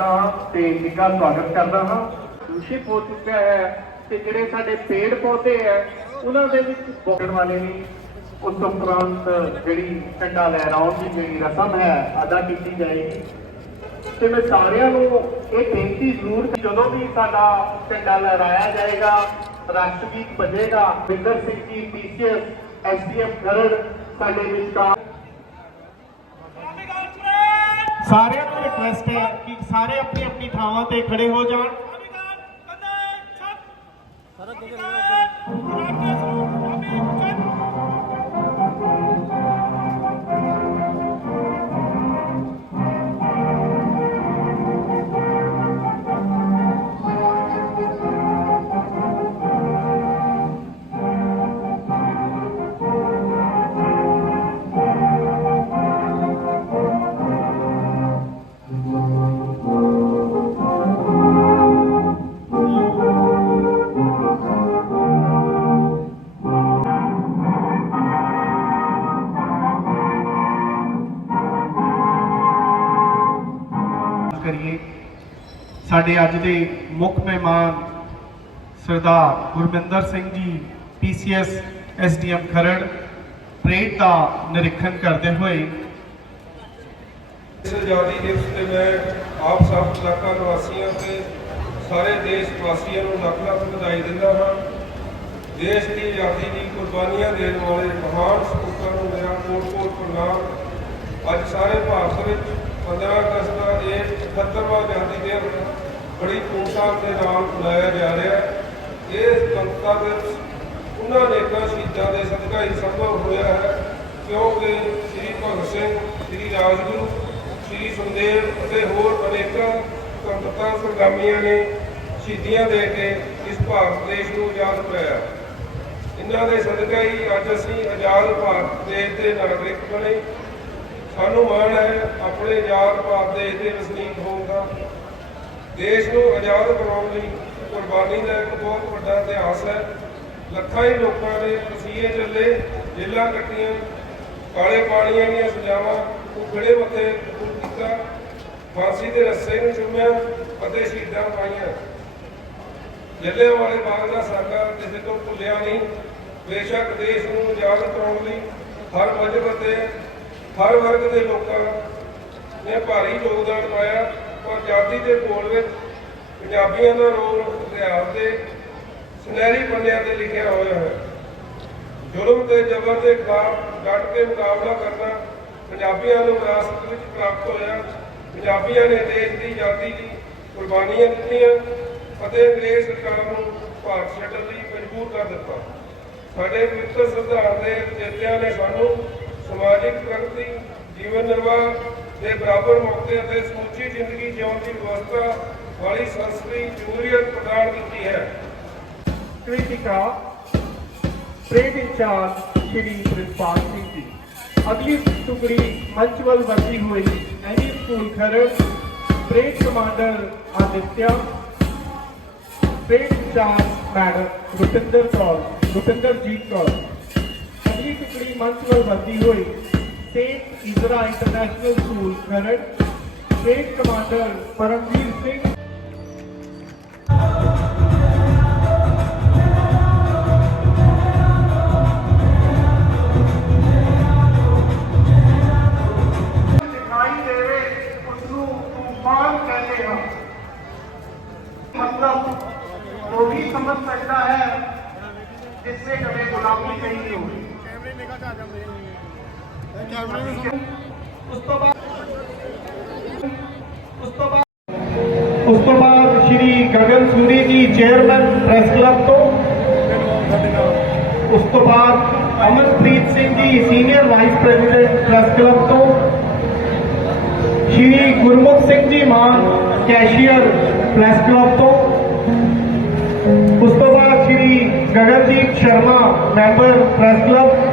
ਕਰਦਾ ਹਾਂ ਤੇ ਨਿੱਘਾ ਸਵਾਗਤ ਕਰਦਾ ਹਾਂ। ਦੂਸ਼ਿਤ ਹੋ ਚੁੱਕਾ ਹੈ ਤੇ ਜਿਹੜੇ ਸਾਡੇ ਪੇੜ ਪੌਦੇ ਹੈ, ਉਹਨਾਂ ਦੇ ਵਿੱਚ ਬੋਲਣ ਵਾਲੇ ਨਹੀਂ ਉਸ ਤੋਂ ਉਪਰੰਤ ਜਿਹੜੀ ਝੰਡਾ ਲਹਿਰਾਉਣ ਦੀ ਜਿਹੜੀ ਰਸਮ ਹੈ, ਅਦਾ ਕੀਤੀ ਜਾਏਗੀ। ਤੇ ਮੈਂ ਸਾਰਿਆਂ ਨੂੰ ਇਹ ਬੇਨਤੀ ਜ਼ਰੂਰ ਕਿ ਜਦੋਂ ਵੀ ਸਾਡਾ ਝੰਡਾ ਲਹਿਰਾਇਆ ਜਾਏਗਾ ਰਾਸ਼ਟਰ ਗੀਤ ਵੱਜੇਗਾ ਵਿੰਦਰ ਸਿੰਘ ਜੀ ਪੀਸੀਐਸ ਐਸਡੀਐਮ ਖਰੜ ਸਾਡੇ ਵਿਚਕਾਰ ਸਾਰਿਆਂ ਨੂੰ ਹੈ ਕਿ ਸਾਰੇ ਆਪਣੀ ਆਪਣੀ ਥਾਵਾਂ ਤੇ ਖੜੇ ਹੋ ਜਾਣ। ਕਰੀਏ। ਸਾਡੇ ਅੱਜ ਦੇ ਮੁੱਖ ਮਹਿਮਾਨ Sardar Gurminder Singh ji PCS SDM Kharar, parade ਦਾ ਨਿਰੀਖਣ ਕਰਦੇ ਹੋਏ। ਇਸ ਦਿਵਸ ਤੇ ਮੈਂ ਆਪ ਸਭ ਇਲਾਕਾ ਨਿਵਾਸੀਆਂ ਤੇ ਸਾਰੇ ਦੇਸ਼ ਵਾਸੀਆਂ ਨੂੰ ਲੱਖ ਲੱਖ ਵਧਾਈ ਦਿੰਦਾ ਹਾਂ। ਦੇਸ਼ ਦੀ ਆਜ਼ਾਦੀ ਦੀ ਕੁਰਬਾਨੀਆਂ ਦੇਣ ਵਾਲੇ ਮਹਾਨ ਸਪੂਤਾਂ ਨੂੰ ਮੇਰਾ ਕੋਟ-ਕੋਟ ਪ੍ਰਣਾਮ। ਅੱਜ ਸਾਰੇ ਭਾਰਤ ਵਿੱਚ 15 ਅਗਸਤ ਦਾ ਇਹ 78ਵਾਂ ਆਜ਼ਾਦੀ ਦਿਵਸ ਬੜੀ ਧੂਮਧਾਮ ਦੇ ਨਾਲ ਮਨਾਇਆ ਜਾ ਰਿਹਾ ਹੈ। ਇਹ ਸੁਤੰਤਰਤਾ ਦਿਵਸ ਉਹਨਾਂ ਨੇਕਾਂ ਸ਼ਹੀਦਾਂ ਦੇ ਸਦਕਾ ਹੀ ਸੰਭਵ ਹੋਇਆ ਹੈ। ਕਿਉਂਕਿ ਸ੍ਰੀ ਭਗਤ ਸਿੰਘ, ਸ੍ਰੀ ਰਾਜਗੁਰੂ, ਸ੍ਰੀ ਸੁਖਦੇਵ ਅਤੇ ਹੋਰ ਅਨੇਕਾਂ ਸੁਤੰਤਰਤਾ ਸੰਗਾਮੀਆਂ ਨੇ ਸ਼ਹੀਦੀਆਂ ਦੇ ਕੇ ਇਸ ਭਾਰਤ ਦੇਸ਼ ਨੂੰ ਆਜ਼ਾਦ ਕਰਾਇਆ। ਇਹਨਾਂ ਦੇ ਸਦਕਾ ਹੀ ਅੱਜ ਅਸੀਂ ਆਜ਼ਾਦ ਭਾਰਤ ਦੇਸ਼ ਦੇ ਨਾਗਰਿਕ ਬਣੇ। ਸਾਨੂੰ ਮਾਣ ਹੈ ਆਪਣੇ ਆਜ਼ਾਦ ਪਾਤ ਦੇਸ਼ ਦੇ ਵਸਨੀਕ ਹੋਣ ਦਾ। ਦੇਸ਼ ਨੂੰ ਆਜ਼ਾਦ ਕਰਾਉਣ ਲਈ ਕੁਰਬਾਨੀ ਦਾ ਇੱਕ ਬਹੁਤ ਵੱਡਾ ਇਤਿਹਾਸ ਹੈ। ਲੱਖਾਂ ਹੀ ਲੋਕਾਂ ਨੇ ਵਸੀਏ ਚੱਲੇ ਜੇਲਾਂ ਕੱਟੀਆਂ, ਕਾਲੇ ਪਾਣੀਆਂ ਦੀਆਂ ਸਜ਼ਾਵਾਂ ਉਗੜੇ ਮੱਥੇ ਕਬੂਲ ਕੀਤਾ, ਫਾਂਸੀ ਦੇ ਰੱਸੇ ਨੂੰ ਚੁੰਮਿਆ ਅਤੇ ਸ਼ਹੀਦਾਂ ਪਾਈਆਂ। ਜੱਲਿਆਂ ਵਾਲੇ ਬਾਗ ਦਾ ਸਾਕਾ ਕਿਸੇ ਤੋਂ ਭੁੱਲਿਆ ਨਹੀਂ। ਬੇਸ਼ੱਕ ਦੇਸ਼ ਨੂੰ ਆਜ਼ਾਦ ਕਰਾਉਣ ਲਈ ਹਰ ਮਜ਼ਹਬ ਅਤੇ ਹਰ ਵਰਗ ਦੇ ਲੋਕਾਂ ਨੇ ਭਾਰੀ ਯੋਗਦਾਨ ਪਾਇਆ ਔਰ ਆਜ਼ਾਦੀ ਦੇ ਘੋਲ ਵਿੱਚ ਪੰਜਾਬੀਆਂ ਦਾ ਰੋਲ ਇਤਿਹਾਸ ਦੇ ਸੁਨਹਿਰੀ ਪੰਨਿਆਂ ਤੇ ਲਿਖਿਆ ਹੋਇਆ ਹੈ। ਜ਼ੁਲਮ ਤੇ ਜ਼ਬਰ ਦੇ ਖਿਲਾਫ ਡਟ ਕੇ ਮੁਕਾਬਲਾ ਕਰਨਾ ਪੰਜਾਬੀਆਂ ਨੂੰ ਵਿਰਾਸਤ ਵਿੱਚ ਪ੍ਰਾਪਤ ਹੋਇਆ। ਪੰਜਾਬੀਆਂ ਨੇ ਦੇਸ਼ ਦੀ ਆਜ਼ਾਦੀ ਦੀ ਕੁਰਬਾਨੀਆਂ ਦਿੱਤੀਆਂ ਅਤੇ ਅੰਗਰੇਜ਼ ਸਰਕਾਰ ਨੂੰ ਭਾਰਤ ਛੱਡਣ ਲਈ ਮਜਬੂਰ ਕਰ ਦਿੱਤਾ। ਸਾਡੇ ਪਵਿੱਤਰ ਸੰਵਿਧਾਨ ਦੇ ਚੇਤਿਆਂ ਨੇ ਸਾਨੂੰ ਸਮਾਜਿਕ ਪ੍ਰਗਤੀ, ਜੀਵਨ ਨਿਰਵਾਹ ਦੇ ਬਰਾਬਰ ਮੌਕੇ ਅਤੇ ਸਮੁੱਚੀ ਜ਼ਿੰਦਗੀ ਜਿਉਣ ਦੀ ਵਿਵਸਥਾ ਵਾਲੀ ਸੰਸਕ੍ਰਿਤੀ ਜਮਹੂਰੀਅਤ ਪ੍ਰਦਾਨ ਕੀਤੀ ਹੈ। Kritika parade incharge Shri Prinspal Singh ji. ਅਗਲੀ ਟੁਕੜੀ ਮੰਚ ਵੱਲ ਵਧੀ ਹੋਈ Annie school Kharar parade commander Aditya parade incharge madam Rupinder Kaur, Rupinderjit Kaur. ਅਗਲੀ ਟੁਕੜੀ ਮੰਚ ਵੱਲ ਵਧੀ ਹੋਈ saint Ezra international school Kharar parade commander Paramjit Singh ਦਿਖਾਈ ਦੇਵੇ ਉਸ ਨੂੰ ਤੂਫਾਨ ਕਹਿੰਦੇ ਹਾਂ ਮਤਲਬ ਉਹ ਵੀ ਸਮਝ ਸਕਦਾ ਹੈ ਜਿਸ ਸੇ ਕਦੇ ਗੁਲਾਮੀ ਨਹੀਂ ਹੋਈ ਉਸ ਤੋਂ ਬਾਅਦ ਉਸ ਤੋਂ ਬਾਅਦ ਉਸ ਤੋਂ ਬਾਅਦ ਸ਼੍ਰੀ ਗਗਨ ਸੂਰੀ ਜੀ ਚੇਅਰਮੈਨ ਪ੍ਰੈਸ ਕਲੱਬ ਤੋਂ ਉਸ ਤੋਂ ਬਾਅਦ Amanpreet Singh ji senior vice president press club ਤੋਂ ਸ਼੍ਰੀ ਗੁਰਮੁਖ ਸਿੰਘ ਜੀ ਮਾਨ ਕੈਸ਼ੀਅਰ ਪ੍ਰੈਸ ਕਲੱਬ ਤੋਂ ਉਸ ਤੋਂ ਬਾਅਦ Shri Gagandeep Sharma member press club